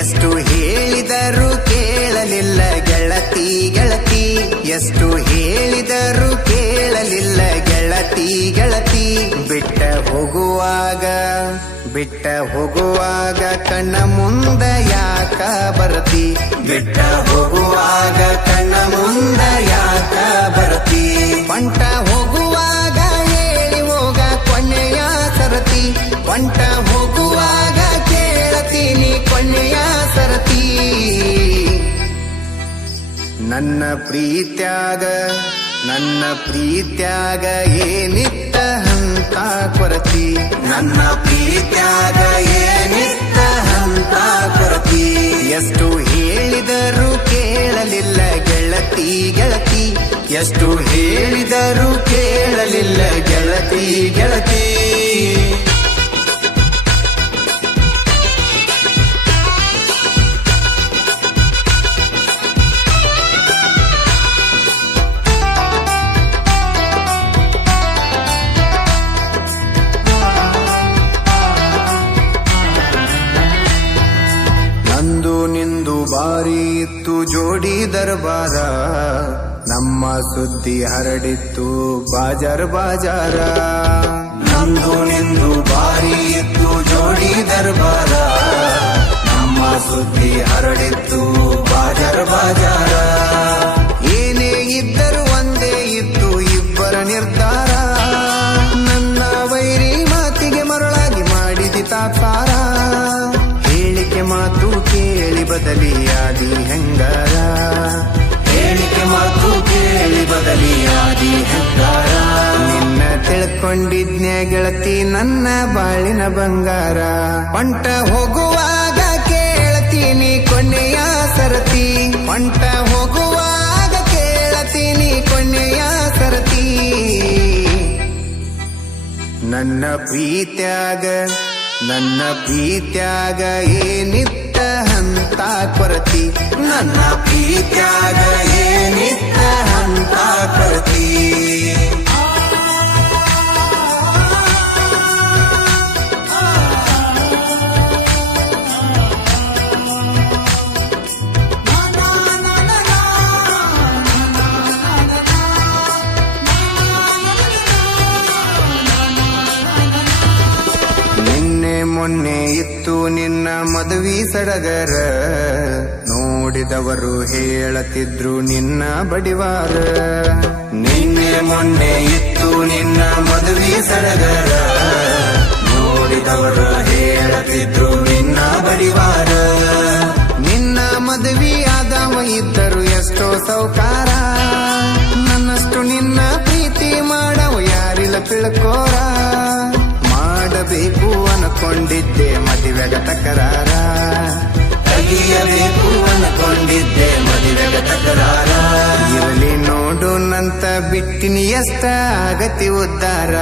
ಎಷ್ಟು ಹೇಳಿದರೂ ಕೇಳಲಿಲ್ಲ ಗೆಳತಿ ಗೆಳತಿ, ಎಷ್ಟು ಹೇಳಿದರೂ ಕೇಳಲಿಲ್ಲ ಗೆಳತಿ ಗೆಳತಿ. ಬಿಟ್ಟ ಹೋಗುವಾಗ ಕಣ್ಣ ಮುಂದ ಯಾಕ ಬರತಿ, ಬಿಟ್ಟ ಹೋಗುವಾಗ ಕಣ್ಣ ಮುಂದ ಯಾಕ ಬರತಿ. ಪಂಟ ಹೋಗುವಾಗ ಹೇಳಿ ಹೋಗ ಕೊನೆಯ ಸರತಿ, ಪಂಟ ಹೋಗುವಾಗ ಕೇಳತೀನಿ ಕೊನೆಯ ಸರತಿ. ನನ್ನ ಪ್ರೀತ್ಯಾಗ ಏನಿತ್ತ ಹಂತ ಕೊರತಿ, ನನ್ನ ಪ್ರೀತ್ಯಾಗ ಏನಿತ್ತ ಹಂತ ಕೊರತಿ. ಎಷ್ಟು ಹೇಳಿದರೂ ಕೇಳಲಿಲ್ಲ ಗೆಳತಿ ಗೆಳತಿ, ಎಷ್ಟು ಹೇಳಿದರೂ ಕೇಳಲಿಲ್ಲ ಗೆಳತಿ ಗೆಳತಿ. ನಂದು ನಿಂದು ಬಾರಿ ಇತ್ತು ಜೋಡಿ ದರ್ಬಾರ, ನಮ್ಮ ಸುದ್ದಿ ಹರಡಿತ್ತು ಬಾಜಾರ ಬಾಜಾರ. ನಂದು ನಿಂದು ಬಾರಿ ಇತ್ತು ಜೋಡಿ ದರ್ಬಾರ, ನಮ್ಮ ಸುದ್ದಿ ಹರಡಿತ್ತು ಬಾಜಾರ ಬಾಜಾರ. ಏನೇ ಇದ್ದರೂ ಒಂದೇ ಇತ್ತು ಇಬ್ಬರ ನಿರ್ಧಾರ, ನನ್ನ ವೈರಿ ಮಾತಿಗೆ ಮರಳಾಗಿ ಮಾಡಿದಿ ತಾತ್ಸಾರ. ಹೇಳಿಕೆ ಮಾತು ಕೇಳಿ ಬದಲಿಯಾದಿ ಹೆಂಗಾರ, ಹೇಳಿಕೆ ಮಾತು ಕೇಳಿ ಬದಲಿಯಾದಿ ಹೆಂಗಾರ. ನಿನ್ನ ತಿಳ್ಕೊಂಡಿದ್ನ್ಯ ಗೆಳತಿ ನನ್ನ ಬಾಳಿನ ಬಂಗಾರ. ಪಂಟ ಹೋಗುವಾಗ ಕೇಳತೀನಿ ಕೊನೆಯ ಸರತಿ, ಪಂಟ ಹೋಗುವಾಗ ಕೇಳತೀನಿ ಕೊನೆಯ ಸರತಿ. ನನ್ನ ಪ್ರೀತ್ಯಾಗ ಏನಿತ್ತ ಹಂತ ಕೊರತಿ, ನನ್ನ ಪ್ರೀತ್ಯಾಗ ಏನಿತ್ತ ಹಂತ ಕೊರತಿ. ಮೊನ್ನೆ ಇತ್ತು ನಿನ್ನ ಮದುವೆ ಸಡಗರ, ನೋಡಿದವರು ಹೇಳತಿದ್ರು ನಿನ್ನ ಬಡಿವಾರ. ನಿನ್ನೆ ಮೊನ್ನೆ ಇತ್ತು ನಿನ್ನ ಮದುವೆ ಸಡಗರ, ನೋಡಿದವರು ಹೇಳತಿದ್ರು ನಿನ್ನ ಬಡಿವಾರ. ನಿನ್ನ ಮದುವೆ ಆದವ ಇದ್ದರು ಎಷ್ಟೋ ಸೌಕಾರ, ನನ್ನಷ್ಟು ನಿನ್ನ ಪ್ರೀತಿ ಮಾಡವ ಯಾರಿಲ್ಲ ತಿಳ್ಕೋರ. ಮಾಡಬೇಕು ಅನ್ಕೊಂಡಿದ್ದೆ ಮದುವೆಗ ತಕರಾರ, ಕಲಿಯಬೇಕು ಅನ್ಕೊಂಡಿದ್ದೆ ಮದುವೆಗ ತಕರಾರ. ಇರಲಿ ನೋಡು ನಂತ ಬಿಟ್ಟಿನಿ ಎಷ್ಟ ಆಗತಿ ಉದ್ದಾರ.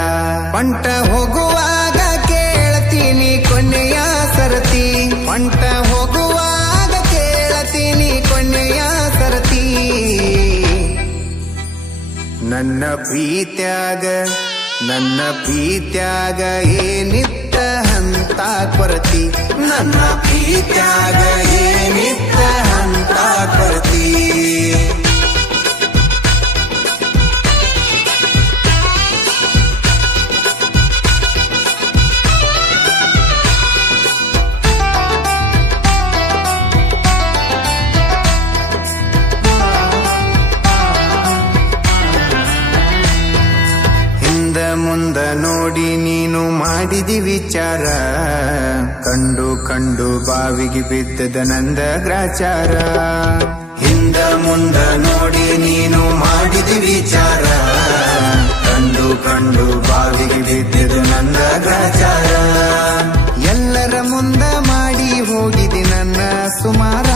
ಪಂಟ ಹೋಗುವಾಗ ಕೇಳತೀನಿ ಕೊನೆಯ ಸರತಿ, ಪಂಟ ಹೋಗುವಾಗ ಕೇಳತೀನಿ ಕೊನೆಯ ಸರತಿ. ನನ್ನ ಪ್ರೀತ್ಯಾಗ ಏನಿತ್ತ ಹಂತ ಕೊರತಿ, ನನ್ನ ಪ್ರೀತ್ಯಾಗ ಏನಿತ್ತ ಹಂತ ಕೊರತಿ. ಮುಂದ ನೋಡಿ ನೀನು ಮಾಡಿದಿ ವಿಚಾರ, ಕಂಡು ಬಾವಿಗೆ ಬಿದ್ದದ ನಂದ ಗ್ರಾಚಾರ. ಹಿಂದ ಮುಂದ ನೋಡಿ ನೀನು ಮಾಡಿದಿ ವಿಚಾರ, ಕಂಡು ಬಾವಿಗೆ ಬಿದ್ದದ ನಂದ ಗ್ರಾಚಾರ. ಎಲ್ಲರ ಮುಂದ ಮಾಡಿ ಹೋಗಿದಿ ನನ್ನ ಸುಮಾರ,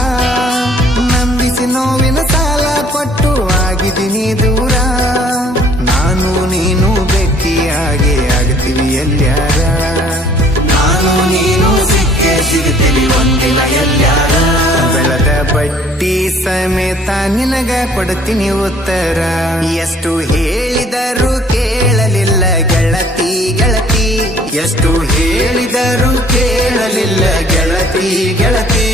ನಂಬಿಸಿ ನೋವಿನ ಸಾಲ ಕೊಟ್ಟು ಆಗಿದ್ದೀನಿ ದೂರ. ನಾನು ನೀನು ಬೆಕ್ಕಿಯಾಗೆ ಆಗ್ತೀವಿ ಎಲ್ಲ್ಯಾರ, ನಾನು ನೀನು ಸಿಗ್ತೀವಿ ಒಂದಿನ ಎಲ್ಲ್ಯಾರ. ಬೆಳೆದ ಬಡ್ಡಿ ಸಮೇತ ನಿನಗ ಕೊಡ್ತೀನಿ ಉತ್ತರ, ಎಷ್ಟು ಹೇಳಿದರೂ ಕೇಳಲಿಲ್ಲ ಗೆಳತಿ ಗೆಳತಿ, ಎಷ್ಟು ಹೇಳಿದರೂ ಕೇಳಲಿಲ್ಲ ಗೆಳತಿ ಗೆಳತಿ.